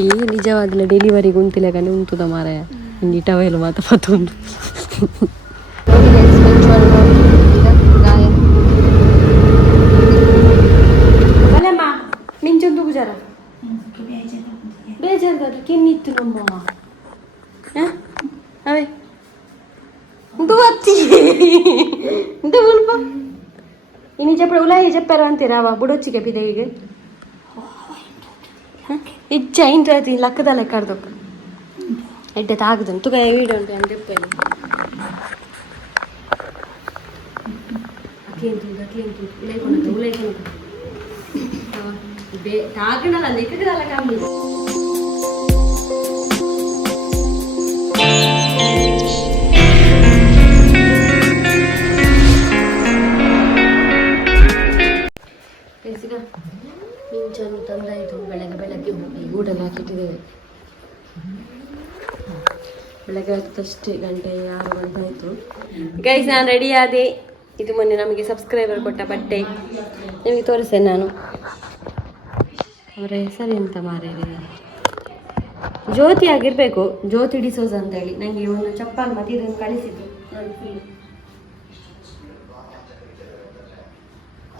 ಇಲ್ಲಿ ನಿಜವಾದ ಡೆಲಿವರಿಗೆ ಉಂಟಿಲ್ಲ ಕಣೆ ಉಂಟುದ ಮಾರಾಯ ಹಿಂಗೆ ಟವೆಲ್ ಮಾತ್ರ ಮತ್ತೊಂದು ಬಲಮ್ಮ ಮಿಂಚೊಂದು ಗುಜಾರ ಬೇಜಾರ್ದು ಕೆನ್ನಿತ್ತು ನಮ್ಮ ಅವೇ ಬುತ್ತಿ ఇంత బుల్ప ఇని చెప్పడు ఉలాయి చెప్పారు అంతే రావా బుడొచ్చి కెపిదే ಈಗ ಇಜ್ಜ ಇಂಟ್ರತಿ ಲಕ್ಕದ ಲೆಕ್ಕಡ್ದು ಎಡ್ಡೆ ತಾಗದನು ತುಗ ವೀಡಿಯೋ ಉಂಟು ಅಂತ చెప్పాను ಅಕ್ಲೇಂತು ಉಲೈ ಬೇ ತಾಗಣಲ್ಲ ಲೆಕ್ಕದಲ್ಲ ಕಾಮಿ ಮಿಂಚನ್ನು ತಂದಾಯಿತು ಬೆಳಗ್ಗೆ ಹೋಗಿ ಊಟೆಲ್ಲ ಹಾಕಿಟ್ಟಿದ್ದೇವೆ ಬೆಳಗ್ಗೆ ಆಗ್ತಷ್ಟೇ ಗಂಟೆ 6 ಗಂಟೆ ಆಯಿತು ಗೈಸ್ ನಾನು ರೆಡಿ ಆದೆ ಇದು ಮೊನ್ನೆ ನಮಗೆ ಸಬ್ಸ್ಕ್ರೈಬರ್ ಕೊಟ್ಟ ಬಟ್ಟೆ ನಿಮಗೆ ತೋರಿಸ್ತೇನೆ ನಾನು ಅವರ ಹೆಸರು ಎಂತ ಮಾರೇರಿ ಜ್ಯೋತಿ ಆಗಿರಬೇಕು ಜ್ಯೋತಿ ಡಿಸೋಸ್ ಅಂತೇಳಿ ನನಗೆ ಒಂದು ಚಪ್ಪಲ್ ಮತ್ತೆ ಇದನ್ನು ಕಳಿಸಿದ್ದು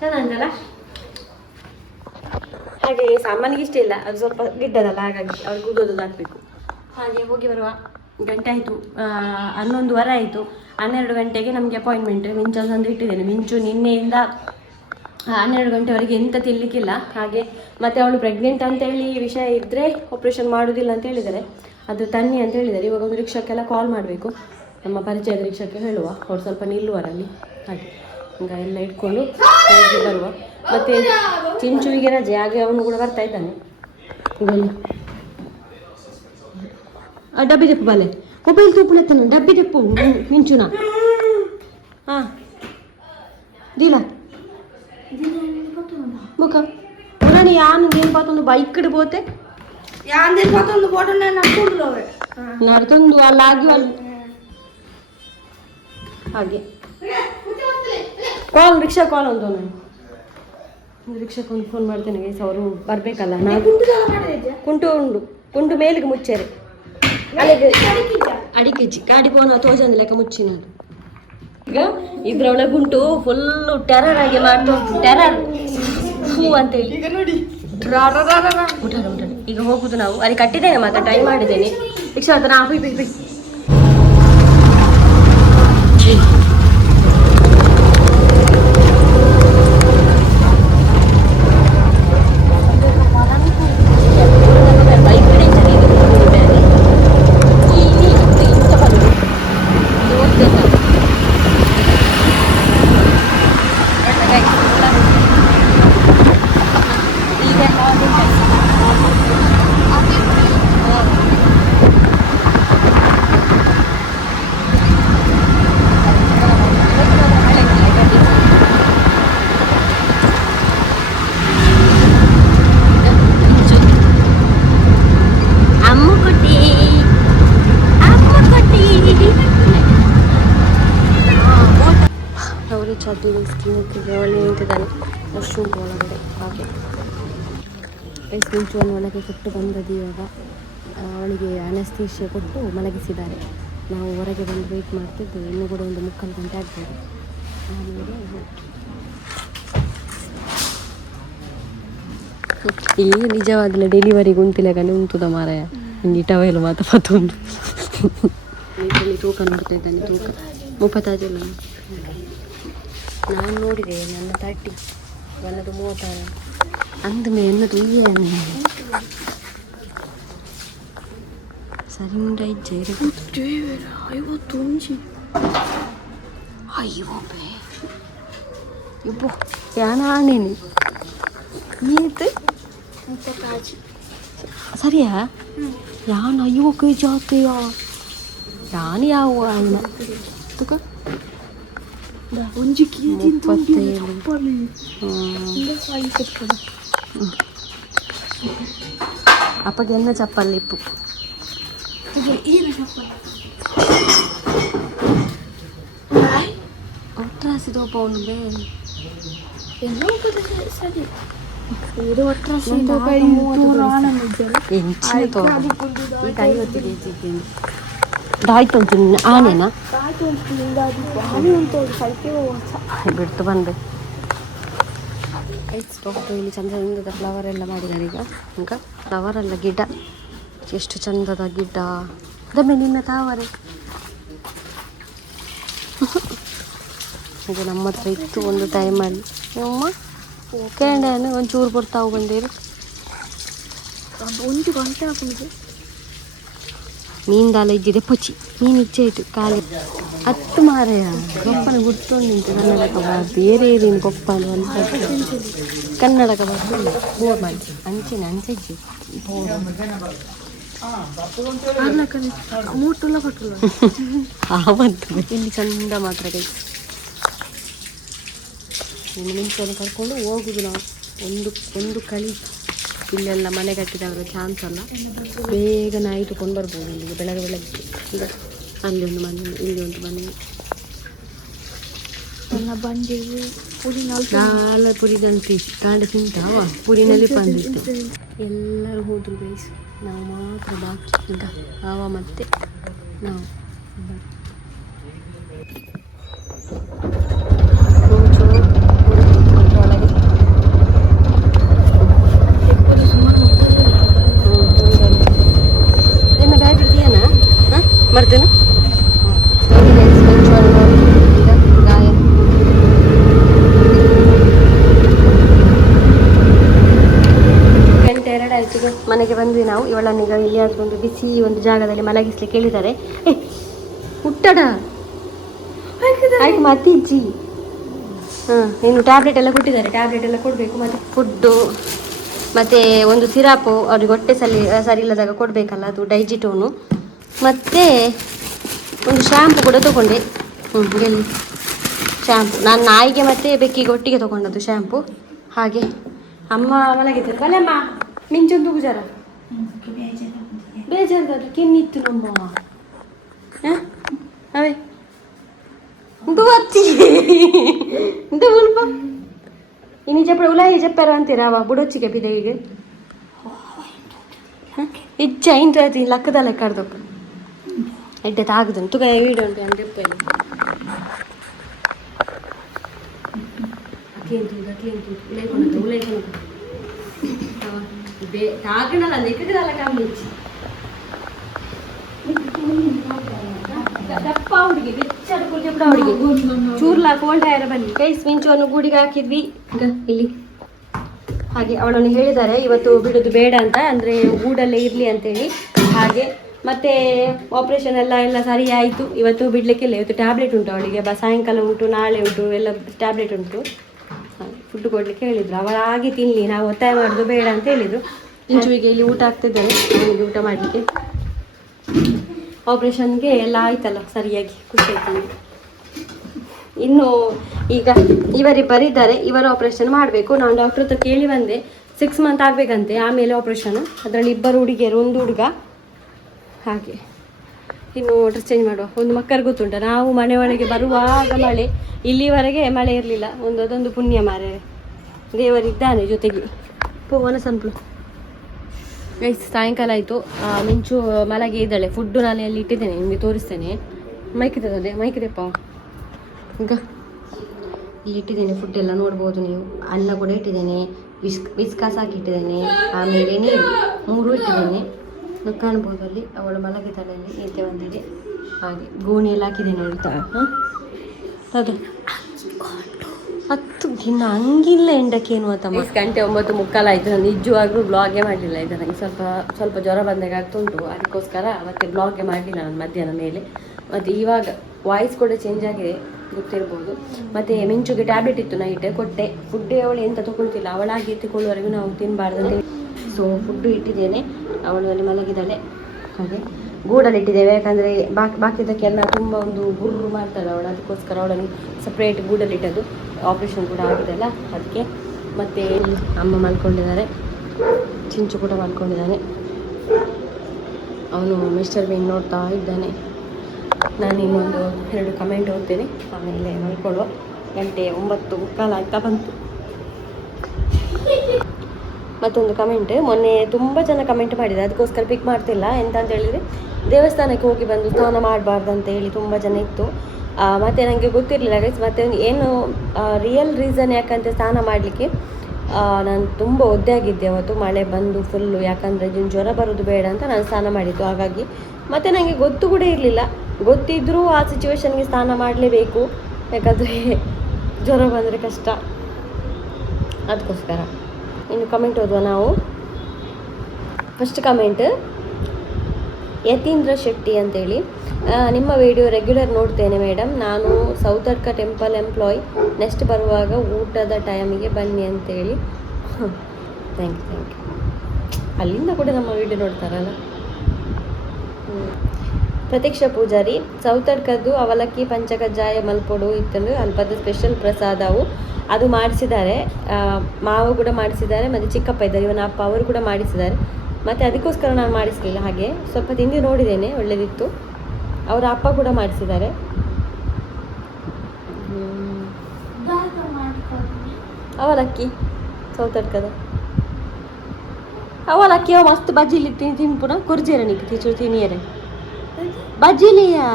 ಚೆನ್ನಾಗಲ್ಲ ಹಾಗೆ ಸಾಮಾನ್ಯಗೆ ಇಷ್ಟ ಇಲ್ಲ ಅದು ಸ್ವಲ್ಪ ಗಿಡ್ಡದಲ್ಲ ಹಾಗಾಗಿ ಅವ್ರಿಗೆ ಉದೋದು ಹಾಕಬೇಕು ಹಾಗೆ ಹೋಗಿ ಬರುವ ಗಂಟೆ ಆಯಿತು 11:15 ಆಯಿತು 12 ಗಂಟೆಗೆ ನಮಗೆ ಅಪಾಯಿಂಟ್ಮೆಂಟ್ ಮಿಂಚು ತಂದು ಇಟ್ಟಿದ್ದೇನೆ ಮಿಂಚು ನಿನ್ನೆಯಿಂದ 12 ಗಂಟೆವರೆಗೆ ಎಂತ ತಿನ್ನಲಿಕ್ಕಿಲ್ಲ ಹಾಗೆ ಮತ್ತು ಅವಳು ಪ್ರೆಗ್ನೆಂಟ್ ಅಂತೇಳಿ ವಿಷಯ ಇದ್ದರೆ ಆಪ್ರೇಷನ್ ಮಾಡೋದಿಲ್ಲ ಅಂತ ಹೇಳಿದ್ದಾರೆ ಅದು ತನ್ನಿ ಅಂತ ಹೇಳಿದ್ದಾರೆ ಇವಾಗ ಒಂದು ರಿಕ್ಷಾಕ್ಕೆಲ್ಲ ಕಾಲ್ ಮಾಡಬೇಕು ನಮ್ಮ ಪರಿಚಯದ ರಿಕ್ಷಾಕ್ಕೆ ಹೇಳುವ ಅವ್ರು ಸ್ವಲ್ಪ ನಿಲ್ಲುವರಲ್ಲಿ ಹಾಗೆ ಈಗ ಎಲ್ಲ ಇಟ್ಕೊಂಡು ಬರುವ ಮತ್ತು ಚಿಂಚುವಿಗೆ ರಜೆ ಹಾಗೆ ಅವನು ಕೂಡ ಬರ್ತಾ ಇದ್ದಾನೆ ಡಬ್ಬಿ ತೆಪ್ಪು ಬಾಲೆ ಮೊಬೈಲ್ ತೂಪುಳೆತ್ತಾನೆ ಡಬ್ಬಿ ತೆಪ್ಪು ಮಿಂಚುನ ಹಾಂ ದೀಲ ಮುಖ ಉಡಾನಿ ಯಾನು నేను పోతుంది బైక్ పోతే యాన్ నేను పోతుంది పోటు నేను నడుతుంది వాళ్ళు ఆగి వాళ్ళు ಹಾಗೆ ಕಾಲ್ ರಿಕ್ಷಾ ಕಾಲ್ ಅಂತ ನಾನು ರಿಕ್ಷಾಕ್ಕೆ ಒಂದು ಫೋನ್ ಮಾಡ್ತೇನೆ ಗೈಸ್ ಅವರು ಬರಬೇಕಲ್ಲ ನಾವು ಕುಂಟು ಮೇಲಿಗೆ ಮುಚ್ಚೇರಿ ಅಲ್ಲಿಗೆ ಅಡಿಕೆಜ್ಜಿ ಗಾಡಿ ಫೋನ್ ತೋಜಂದು ಲೆಕ್ಕ ಮುಚ್ಚಿ ನಾನು ಈಗ ಇದ್ರೊಳಗೆ ಉಂಟು ಫುಲ್ಲು ಟೆರರ್ ಆಗಿ ಮಾಡ್ತಾ ಉಂಟು ಟೆರರ್ ಹೂ ಅಂತೇಳಿ ಊಟ ಈಗ ಹೋಗುದು ನಾವು ಅಲ್ಲಿ ಕಟ್ಟಿದ್ದೇನೆ ಮಾತ್ರ ಟ್ರೈ ಮಾಡಿದ್ದೇನೆ ರಿಕ್ಷಾ ಹತ್ರ ನಾ ಬೈ ಕ್ಲಿನಿಕ್ಗೆ ಒಳ್ಳೆ ನಿಂತಿದ್ದಾನೆ ಮಶ್ರೂಮ್ ಒಳಗಡೆ ಹಾಗೆ ಮಿಂಚುವನ್ನು ಒಳಗೆ ಕೊಟ್ಟು ಬಂದದ್ದು ಇವಾಗ ಅವಳಿಗೆ ಅನಸ್ತೇಶಿಯ ಕೊಟ್ಟು ಮಲಗಿಸಿದ್ದಾರೆ ನಾವು ಹೊರಗೆ ಬಂದು ವೆಯ್ಟ್ ಮಾಡ್ತಿದ್ದು ಇನ್ನೂ ಕೂಡ ಒಂದು 3/4 ಗಂಟೆ ಆಗ್ಬೋದು ಆಮೇಲೆ ಇಲ್ಲಿ ನಿಜವಾದ ಡೆಲಿವರಿಗೆ ಉಂಟಿಲ್ಲ ಕಣೆ ಉಂಟುದ ಮಾರಾಯ ಹಿಂಗೆ ಟವೆಲ್ ಮಾತ್ರ ಮತ್ತೊಂದು ತೂಕ ನೋಡ್ತಾ ಇದ್ದಾನೆ ತೂಕ 35 ನಾನು ನೋಡಿದೆ ನನ್ನ 30 ನನ್ನದು 36 ಅಂದಮೇಲೆ ಎನ್ನದು ಏನು ಸರಿ ಮುಂದೆ ಅಯ್ಯೋ ಬೇ ಇಬ್ಬು ಯಾನೇನು ನೀತು ಸರಿಯಾ ಯಾನು 5 kg ಆತೆಯಾ ಯಾನು ಯಾವ ಅಣ್ಣ ತುಕ 1 kg ಅಪ್ಪಗೆ ಎನ್ನ ಚಪ್ಪಲ್ಲಿ ಇಪ್ಪು ಒಟ್ರಾಸಿದ ಒಬ್ಬ ಅವನು ಬೇ ಸರಿ ದಾಯ್ತು ಉಂಟು ಆನೆನಾ ಬಿಡ್ತು ಬಂದೆ ಇಲ್ಲಿ ಚಂದದ ಫ್ಲವರ್ ಎಲ್ಲ ಮಾಡಿದ್ದಾರೆ ಈಗ ಫ್ಲವರ್ ಅಲ್ಲ ಗಿಡ ಎಷ್ಟು ಚಂದದ ಗಿಡ ದಮ್ಮೆ ನಿನ್ನ ತಾವರೆ ಇದು ನಮ್ಮ ಹತ್ರ ಇತ್ತು ಒಂದು ಟೈಮಲ್ಲಿ ನಮ್ಮ ಕೇಂಡನ್ನು ಒಂಚೂರು ಕೊಡ್ತಾವು ಬಂದಿರಿ ಒಂದು ಗಂಟೆ ಹಾಕೊಂಡು ಮೀನ್ದಾಲ ಇದ್ದಿದೆ ಪೊಚ್ಚಿ ಮೀನು ಇಚ್ಛೆ ಆಯಿತು ಕಾಲಿ ಹತ್ತು ಮಾರೆಯ ಗೊಪ್ಪನ ಗುರ್ತೊಂದುಂಟು ಕನ್ನಡಕ ಬಾರ್ದು ಬೇರೆ ನೀನು ಗೊಪ್ಪನ ಅಂತ ಕನ್ನಡಕ ಬಾರ್ದು ಬೋರ್ ಮಾಡಿ ಅಂಚೆನೆ ಅಂಚೆಜ್ಜಿ ಆವತ್ತು ಇಲ್ಲಿ ಚಂದ ಮಾತ್ರ ಕೈ ಇನ್ನು ಮಿಂಚನ್ನು ಕರ್ಕೊಂಡು ಹೋಗುದು ನಾವು ಒಂದು ಕಳೀತು ಇಲ್ಲೆಲ್ಲ ಮನೆ ಕಟ್ಟಿದವರ ಚಾನ್ಸ್ ಅಲ್ಲ ಬೇಗ ನಾಯಿ ತಗೊಂಡು ಬರ್ಬೋದು ಇಲ್ಲಿಗೆ ಬೆಳಗ್ಗೆ ಈಗ ಅಲ್ಲಿ ಒಂದು ಮನೆ ಇಲ್ಲಿ ಒಂದು ಮನೆ ಪುರಿನಲ್ಲಿ ಪೀಸ್ ಕಾಂಡ ತಿಂತಾವ ಪುರಿನಲ್ಲಿ ಬಂದಿತ್ತು ಎಲ್ಲರೂ ಹೋದ್ರು ಗೈಸ್ ನಾವು ಮಾತ್ರ ಬಾಕಿ ಈಗ ಆವ ಮತ್ತೆ ನಾವು ಬರ್ತೇನೆ ಗಂಟೆ 2 ಆಯ್ತು ಮನೆಗೆ ಬಂದ್ವಿ ನಾವು ಇವಳನ್ನೀಗ ಎಲ್ಲಿಯಾದ್ರೂ ಒಂದು ಬಿಸಿ ಒಂದು ಜಾಗದಲ್ಲಿ ಮಲಗಿಸ್ಲಿಕ್ಕೆ ಹೇಳಿದ್ದಾರೆ ಹುಟ್ಟಡ ಆಯ್ತು ಮತ್ತೆ ಇಜ್ಜಿ ಇನ್ನು ಟ್ಯಾಬ್ಲೆಟ್ ಎಲ್ಲ ಕೊಟ್ಟಿದ್ದಾರೆ ಟ್ಯಾಬ್ಲೆಟ್ ಎಲ್ಲ ಕೊಡಬೇಕು ಮತ್ತು ಫುಡ್ಡು ಮತ್ತು ಒಂದು ಸಿರಾಪು ಅವ್ರಿಗೆ ಹೊಟ್ಟೆ ಸರಿ ಇಲ್ಲದಾಗ ಕೊಡಬೇಕಲ್ಲ ಅದು ಡೈಜಿಟೋನು ಮತ್ತು ಒಂದು ಶ್ಯಾಂಪು ಕೂಡ ತೊಗೊಂಡೆ ಎಲ್ಲಿ ಶ್ಯಾಂಪು ನಾನು ನಾಯಿಗೆ ಮತ್ತು ಬೆಕ್ಕಿಗೆ ಒಟ್ಟಿಗೆ ತೊಗೊಂಡದ್ದು ಶ್ಯಾಂಪು ಹಾಗೆ ಅಮ್ಮ ಮಲಗಿದ್ದಾರೆ ಬಲ್ಲಮ್ಮ ಮಿಂಚೊಂದು ಗುಜಾರ ಬೇಜಾರ್ದು ಕೆನ್ನಿತ್ತು ನಮ್ಮ ಅವೇ ಬುತ್ತಿ ఇంత ఉల్ప ఇని చెప్పడు ఉలా చెప్పారు అంతేరావా బుడొచ్చిಗೆ ಬಿದೆಗೆ ಇಜ್ಜ ಇಂಟ್ರತಿ ಲಕ್ಕದಲ್ಲ ಕಡ್ದೊಕ್ಕ ಎಡ್ಡೆ ತಾಗದನು ತುಗ ವೀಡಿಯೋ ಉಂಟು ಅಂತ చెప్పాను ಅಕ್ಲೇಂತು ಉಲೇಕೊನದು ಬೇ ತಾಗನಲ್ಲ ನೆಕ್ಕದಲ್ಲ ಕಾಮಿಚ್ಚಿ ದಪ್ಪ ಹುಡುಗಿ ಬೆಚ್ಚದ ಕುಲ್ಜೆಪುಡ ಹುಡುಗಿ ಚೂರ್ಲಾ ಕೋಲ್ಟಾಯರ ಬನ್ನಿ ಕೈಸ್ ಮಿಂಚುವನ್ನು ಗೂಡಿಗೆ ಹಾಕಿದ್ವಿ ಇಲ್ಲಿ ಹಾಗೆ ಅವಳನ್ನು ಹೇಳಿದ್ದಾರೆ ಇವತ್ತು ಬಿಡೋದು ಬೇಡ ಅಂತ ಅಂದರೆ ಗೂಡಲ್ಲೇ ಇರಲಿ ಅಂತೇಳಿ ಹಾಗೆ ಮತ್ತೆ ಆಪ್ರೇಷನ್ ಎಲ್ಲ ಸರಿ ಆಯಿತು ಇವತ್ತು ಬಿಡಲಿಕ್ಕಿಲ್ಲ ಇವತ್ತು ಟ್ಯಾಬ್ಲೆಟ್ ಉಂಟು ಅವಳಿಗೆ ಸಾಯಂಕಾಲ ಉಂಟು ನಾಳೆ ಉಂಟು ಎಲ್ಲ ಟ್ಯಾಬ್ಲೆಟ್ ಉಂಟು ಫುಡ್ ಕೊಡಲಿಕ್ಕೆ ಹೇಳಿದರು ಅವಳಾಗಿ ತಿನ್ನಲಿ ನಾವು ಒತ್ತಾಯ ಮಾಡೋದು ಬೇಡ ಅಂತ ಹೇಳಿದರು ಇಂಚುವಿಗೆ ಇಲ್ಲಿ ಊಟ ಆಗ್ತಿದ್ದಾರೆ ಅವನಿಗೆ ಊಟ ಮಾಡಲಿಕ್ಕೆ ಆಪ್ರೇಷನ್ಗೆ ಎಲ್ಲ ಆಯ್ತಲ್ಲ ಸರಿಯಾಗಿ ಖುಷಿ ಆಯ್ತು ಇನ್ನು ಈಗ ಇವರಿಬ್ಬರಿದ್ದಾರೆ ಇವರ ಆಪ್ರೇಷನ್ ಮಾಡಬೇಕು ನಾನು ಡಾಕ್ಟ್ರ್ ಹತ್ರ ಕೇಳಿ ಬಂದೆ 6 ಮಂತ್ ಆಗಬೇಕಂತೆ ಆಮೇಲೆ ಆಪ್ರೇಷನ್ ಅದರಲ್ಲಿ 2 ಹುಡುಗಿಯರು 1 ಹುಡುಗ ಹಾಗೆ ಇನ್ನು ಡ್ರೆಸ್ ಚೇಂಜ್ ಮಾಡುವ ಒಂದು ಮಕ್ಕಳು ಗೊತ್ತುಂಟ ನಾವು ಮನೆ ಒಳಗೆ ಬರುವಾಗ ಮಳೆ ಇಲ್ಲಿವರೆಗೆ ಮಳೆ ಇರಲಿಲ್ಲ ಅದೊಂದು ಪುಣ್ಯ ಮಾರೇ ದೇವರಿದ್ದಾನೆ ಜೊತೆಗೆ ಪೋವನ ಸಂಪ್ಲು ಗೈಸ್ ಸಾಯಂಕಾಲ ಆಯಿತು ಮಿಂಚು ಮಲಗೆ ಇದ್ದಾಳೆ ಫುಡ್ಡು ನಾನು ಅಲ್ಲಿ ಇಟ್ಟಿದ್ದೇನೆ ನಿಮಗೆ ತೋರಿಸ್ತೇನೆ ಮೈಕಿದೆ ಮೈಕಿದೆಪ್ಪ ಈಗ ಇಲ್ಲಿ ಇಟ್ಟಿದ್ದೇನೆ ಫುಡ್ ಎಲ್ಲ ನೋಡ್ಬೋದು ನೀವು ಅನ್ನ ಕೂಡ ಇಟ್ಟಿದ್ದೇನೆ ಬಿಸ್ಕಾಸ್ ಹಾಕಿಟ್ಟಿದ್ದೇನೆ ಆಮೇಲೆ ನೀರು 3 ಇಟ್ಟಿದ್ದೇನೆ ಕಾಣ್ಬೋದು ಅಲ್ಲಿ ಅವಳು ಮಲಗಿದ್ದಾಳೆ ಅಲ್ಲಿ ನಿದ್ದೆ ಬಂದಿದೆ ಹಾಗೆ ಗೋಣಿ ಎಲ್ಲ ಹಾಕಿದ್ದೇನೆ ನೋಡ್ತಾ ಅದು 10 ದಿನ ಹಂಗಿಲ್ಲ ಎಂಡಕ್ಕೇನು ಅಂತ 9:45 ಆಯಿತು ನಾನು ನಿಜವಾಗ್ಲೂ ಬ್ಲಾಗೇ ಮಾಡಲಿಲ್ಲ ಈಗ ನನಗೆ ಸ್ವಲ್ಪ ಜ್ವರ ಬಂದಾಗ ಆಗ್ತುಂಟು ಅದಕ್ಕೋಸ್ಕರ ಮತ್ತೆ ಬ್ಲಾಗೇ ಮಾಡಲಿಲ್ಲ ನಾನು ಮಧ್ಯಾಹ್ನ ಮೇಲೆ ಮತ್ತು ಇವಾಗ ವಾಯ್ಸ್ ಕೂಡ ಚೇಂಜ್ ಆಗಿದೆ ಗೊತ್ತಿರ್ಬೋದು ಮತ್ತು ಮಿಂಚುಗೆ ಟ್ಯಾಬ್ಲೆಟ್ ಇತ್ತು ನೈಟ್ ಕೊಟ್ಟೆ ಫುಡ್ಡೇ ಅವಳು ಎಂತ ತೊಗೊಳ್ತಿಲ್ಲ ಅವಳಾಗಿ ಎತ್ತಿಕೊಳ್ಳುವವರೆಗೂ ನಾವು ತಿನ್ನಬಾರ್ದಂತೆ ಸೊ ಫುಡ್ಡು ಇಟ್ಟಿದ್ದೇನೆ ಅವಳು ಅಲ್ಲಿ ಮಲಗಿದ್ದಾಳೆ ಹಾಗೆ ಗೂಡಲ್ಲಿ ಇಟ್ಟಿದ್ದೇವೆ ಯಾಕಂದರೆ ಬಾಕಿದಕ್ಕೆಲ್ಲ ತುಂಬ ಒಂದು ಗುರ್ರು ಮಾಡ್ತಾಳೆ ಅವಳು ಅದಕ್ಕೋಸ್ಕರ ಅವಳನ್ನು ಸಪ್ರೇಟ್ ಗೂಡಲ್ಲಿ ಇಟ್ಟದ್ದು ಆಪ್ರೇಷನ್ ಕೂಡ ಆಗಿದೆಲ್ಲ ಅದಕ್ಕೆ ಮತ್ತು ಅಮ್ಮ ಮಲ್ಕೊಂಡಿದ್ದಾರೆ ಚಿಂಚು ಕೂಡ ಮಲ್ಕೊಂಡಿದ್ದಾನೆ ಅವನು ಮಿಸ್ಟರ್ ಬೀನ್ ನೋಡ್ತಾ ಇದ್ದಾನೆ ನಾನು ಇನ್ನೊಂದು 2 ಕಮೆಂಟ್ ಓದ್ತೇನೆ ಆಮೇಲೆ ಮಲ್ಕೊಳ್ಳುವ ಗಂಟೆ 9:15 ಆಗ್ತಾ ಬಂತು ಮತ್ತೊಂದು ಕಮೆಂಟ್, ಮೊನ್ನೆ ತುಂಬ ಜನ ಕಮೆಂಟ್ ಮಾಡಿದ್ದಾರೆ, ಅದಕ್ಕೋಸ್ಕರ ಪಿಕ್ ಮಾಡ್ತಿಲ್ಲ. ಎಂತ ಅಂತ ಹೇಳಿದರೆ, ದೇವಸ್ಥಾನಕ್ಕೆ ಹೋಗಿ ಬಂದು ಸ್ನಾನ ಮಾಡಬಾರ್ದು ಅಂತ ಹೇಳಿ ತುಂಬ ಜನ ಇತ್ತು. ಮತ್ತು ನನಗೆ ಗೊತ್ತಿರಲಿಲ್ಲ ಗೈಸ್. ಮತ್ತು ಏನು ರಿಯಲ್ ರೀಸನ್ ಯಾಕಂತ ಸ್ನಾನ ಮಾಡಲಿಕ್ಕೆ, ನಾನು ತುಂಬ ಒದ್ದೆ ಆಗಿದ್ದೆ ಅವತ್ತು, ಮಳೆ ಬಂದು ಫುಲ್ಲು. ಯಾಕಂದರೆ ಜ್ವರ ಬರೋದು ಬೇಡ ಅಂತ ನಾನು ಸ್ನಾನ ಮಾಡಿದ್ದು. ಹಾಗಾಗಿ ಮತ್ತು ನನಗೆ ಗೊತ್ತು ಕೂಡ ಇರಲಿಲ್ಲ. ಗೊತ್ತಿದ್ದರೂ ಆ ಸಿಚುವೇಶನ್ಗೆ ಸ್ನಾನ ಮಾಡಲೇಬೇಕು, ಯಾಕಂದರೆ ಜ್ವರ ಬಂದರೆ ಕಷ್ಟ. ಅದಕ್ಕೋಸ್ಕರ ಇನ್ನು ಕಮೆಂಟ್ ಓದುವ ನಾವು. ಫಸ್ಟ್ ಕಮೆಂಟ್ ಯತೀಂದ್ರ ಶೆಟ್ಟಿ ಅಂತೇಳಿ, ನಿಮ್ಮ ವಿಡಿಯೋ ರೆಗ್ಯುಲರ್ ನೋಡ್ತೇನೆ ಮೇಡಮ್. ನಾನು ಸೌತಡ್ಕ ಟೆಂಪಲ್ ಎಂಪ್ಲಾಯ್. ನೆಕ್ಸ್ಟ್ ಬರುವಾಗ ಊಟದ ಟೈಮಿಗೆ ಬನ್ನಿ ಅಂತೇಳಿ. Thank you. ಅಲ್ಲಿಂದ ಕೂಡ ನಮ್ಮ ವಿಡಿಯೋ ನೋಡ್ತಾರಲ್ಲ. ಪ್ರತೀಕ್ಷಾ ಪೂಜಾರಿ, ಸೌತಡ್ಕದ್ದು ಅವಲಕ್ಕಿ ಪಂಚಕಜ್ಜಾಯ ಮಲ್ಪೊಡು ಇತ್ತಂದು ಅಲ್ಪದ ಸ್ಪೆಷಲ್ ಪ್ರಸಾದವು ಅದು ಮಾಡಿಸಿದ್ದಾರೆ. ಮಾವು ಕೂಡ ಮಾಡಿಸಿದ್ದಾರೆ, ಮತ್ತು ಚಿಕ್ಕಪ್ಪ ಇದ್ದಾರೆ, ಇವನ ಅಪ್ಪ ಅವರು ಕೂಡ ಮಾಡಿಸಿದ್ದಾರೆ. ಮತ್ತು ಅದಕ್ಕೋಸ್ಕರ ನಾನು ಮಾಡಿಸಲಿಲ್ಲ. ಹಾಗೆ ಸ್ವಲ್ಪ ತಿಂದು ನೋಡಿದ್ದೇನೆ, ಒಳ್ಳೆದಿತ್ತು. ಅವರ ಅಪ್ಪ ಕೂಡ ಮಾಡಿಸಿದ್ದಾರೆ. ಅವಲಕ್ಕಿ ಸೌತಡ್ಕದ ಅವಲಕ್ಕಿ ಮಸ್ತ್ ಬಜ್ಜಿಲಿ ತಿನ್ಪುನ ಕೊರ್ಜೇರ ನಿಕ್ಕೆ ತಿಚ್ಚು ತಿನಿಯರೆ ಬಜ್ಜಿಲಿಯಾ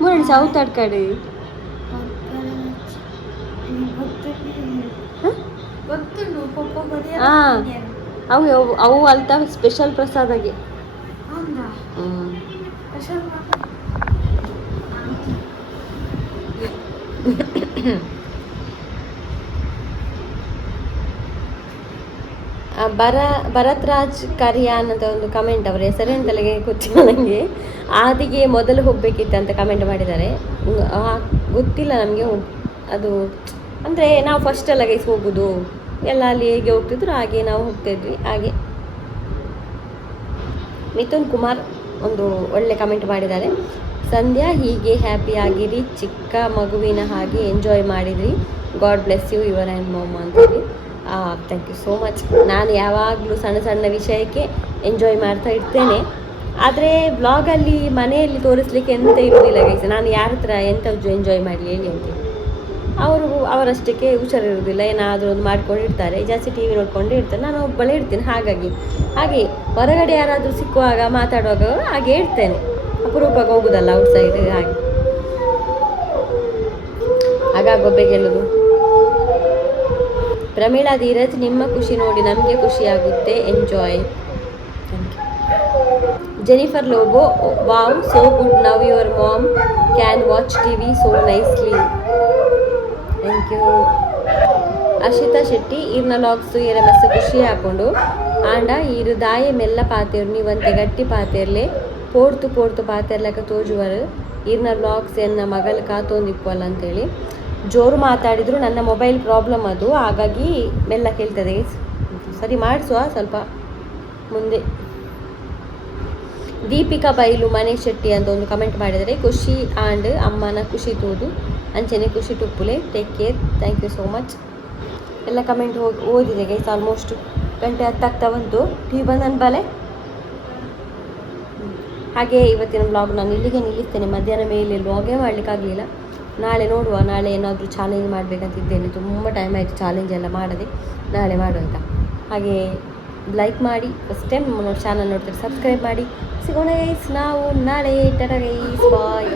ಮುರಳಿ ಸೌತಡ್ಕಡು ಹಾಂ ಅವು ಅವು ಅಲ್ತ ಸ್ಪೆಷಲ್ ಪ್ರಸಾದಾಗೆ. ಭರತ್ ರಾಜ್ ಕರಿಯಾನ್ ಅಂತ ಒಂದು ಕಮೆಂಟ್, ಅವರ ಹೆಸರೆಂತಲೇ ಗೊತ್ತಿಲ್ಲ ನನಗೆ. ಆದಿಗೆ ಮೊದಲು ಹೋಗಬೇಕಿತ್ತು ಅಂತ ಕಮೆಂಟ್ ಮಾಡಿದ್ದಾರೆ. ಗೊತ್ತಿಲ್ಲ ನಮಗೆ ಅದು, ಅಂದರೆ ನಾವು ಫಸ್ಟ್ ಎಲ್ಲ ಗೈಸ್ ಹೋಗೋದು ಎಲ್ಲ ಅಲ್ಲಿ ಹೇಗೆ ಹೋಗ್ತಿದ್ರು ಹಾಗೆ ನಾವು ಹೋಗ್ತಿದ್ವಿ. ಹಾಗೆ ಮಿಥುನ್ ಕುಮಾರ್ ಒಂದು ಒಳ್ಳೆ ಕಮೆಂಟ್ ಮಾಡಿದ್ದಾರೆ. ಸಂಧ್ಯಾ, ಹೀಗೆ ಹ್ಯಾಪಿ ಆಗಿರಿ, ಚಿಕ್ಕ ಮಗುವಿನ ಹಾಗೆ ಎಂಜಾಯ್ ಮಾಡಿದ್ರಿ. God bless you your and mom ಅಂತೇಳಿ. Thank you so much. ನಾನು ಯಾವಾಗಲೂ ಸಣ್ಣ ಸಣ್ಣ ವಿಷಯಕ್ಕೆ ಎಂಜಾಯ್ ಮಾಡ್ತಾ ಇರ್ತೇನೆ. ಆದರೆ ವ್ಲಾಗಲ್ಲಿ ಮನೆಯಲ್ಲಿ ತೋರಿಸ್ಲಿಕ್ಕೆ ಎಂತ ಇರೋದಿಲ್ಲ ಗೈಸ್. ನಾನು ಯಾರ ಹತ್ರ ಎಂತ ಎಂಜಾಯ್ ಮಾಡಲಿ ಹೇಳಿ ಅಂತ. ಅವರಷ್ಟಕ್ಕೆ ಹುಷಾರಿರೋದಿಲ್ಲ, ಏನಾದರೂ ಒಂದು ಮಾಡ್ಕೊಂಡಿರ್ತಾರೆ, ಜಾಸ್ತಿ ಟಿ ವಿ ನೋಡ್ಕೊಂಡು ಇರ್ತಾರೆ. ನಾನು ಒಬ್ಬಳೇ ಇರ್ತೀನಿ. ಹಾಗೆ ಹೊರಗಡೆ ಯಾರಾದರೂ ಸಿಕ್ಕುವಾಗ ಮಾತಾಡುವಾಗ ಹಾಗೆ ಇರ್ತೇನೆ. ಅಪರೂಪಕ್ಕೆ ಹೋಗೋದಲ್ಲ ಔಟ್ಸೈಡ್. ಹಾಗಾಗೊಬ್ಬೆ ಗೆಲ್ಲೋದು. ಪ್ರಮೀಳಾ ಧೀರಜ್, ನಿಮ್ಮ ಖುಷಿ ನೋಡಿ ನಮಗೆ ಖುಷಿಯಾಗುತ್ತೆ, enjoy. Thank you. Jennifer Lobo, wow so good, now your mom can watch TV so nicely. Thank you. Arshita Shetty, ಈರ್ನ ಲಾಗ್ಸು ಎರೆ ಮಸ್ತ್ ಖುಷಿ ಹಾಕೊಂಡು ಆಂಡ ಈರು ದಾಯ ಮೆಲ್ಲ ಪಾತೇರು ನೀವಂತೆ ಗಟ್ಟಿ ಪಾತೇರ್ಲೆ ಪೋಡ್ತು ಪಾತೇರ್ಲಕ ತೋಜುವರು ಈರ್ನ ಲಾಗ್ಸ್ ಎನ್ನ ಮಗಲ್ ಕಾತೊಂದಿಪ್ಪಲ್ಲ ಅಂತೇಳಿ. ಜೋರು ಮಾತಾಡಿದ್ರು, ನನ್ನ ಮೊಬೈಲ್ ಪ್ರಾಬ್ಲಮ್ ಅದು, ಹಾಗಾಗಿ ಮೆಲ್ಲ ಕೇಳ್ತದೆ. ಸರಿ ಮಾಡಿಸುವ ಸ್ವಲ್ಪ ಮುಂದೆ. ದೀಪಿಕಾ ಬೈಲು ಮನೆ ಶೆಟ್ಟಿ ಅಂತ ಒಂದು ಕಮೆಂಟ್ ಮಾಡಿದರೆ, ಖುಷಿ ಆ್ಯಂಡ್ ಅಮ್ಮನ ಖುಷಿ ತೂದು ಅಂಚೆನೆ ಖುಷಿ ಟುಪ್ಪುಲೆ, take care. Thank you so much. ಎಲ್ಲ ಕಮೆಂಟ್ ಓದಿದೆ ಗೈಸ್. ಆಲ್ಮೋಸ್ಟ್ 10:10 ಆಗ್ತಾ ಬಂತು. ಟಿ ಬಂದು ಬಲೆ. ಹಾಗೆ ಇವತ್ತಿನ ವ್ಲಾಗ್ ನಾನು ಇಲ್ಲಿಗೆ ನಿಲ್ಲಿಸ್ತೇನೆ. ಮಧ್ಯಾಹ್ನ ಮೇಲೆ ವ್ಲಾಗೇ ಮಾಡಲಿಕ್ಕಾಗಲಿಲ್ಲ. ನಾಳೆ ನೋಡುವ, ನಾಳೆ ಏನಾದರೂ ಚಾಲೆಂಜ್ ಮಾಡಬೇಕಂತಿದ್ದೇನೆ. ತುಂಬ ಟೈಮ್ ಆಯಿತು ಚಾಲೆಂಜ್ ಎಲ್ಲ ಮಾಡದೆ. ನಾಳೆ ಮಾಡುವಂತ. ಹಾಗೆ ಲೈಕ್ ಮಾಡಿ, ಫಸ್ಟ್ ಟೈಮ್ ಚಾನಲ್ ನೋಡ್ತಾರೆ ಸಬ್ಸ್ಕ್ರೈಬ್ ಮಾಡಿ. ಸಿಗೋಣ ಗೈಸ್ ನಾವು ನಾಳೆ. ಟಾಟಾ ಗೈಸ್, ಬಾಯ್.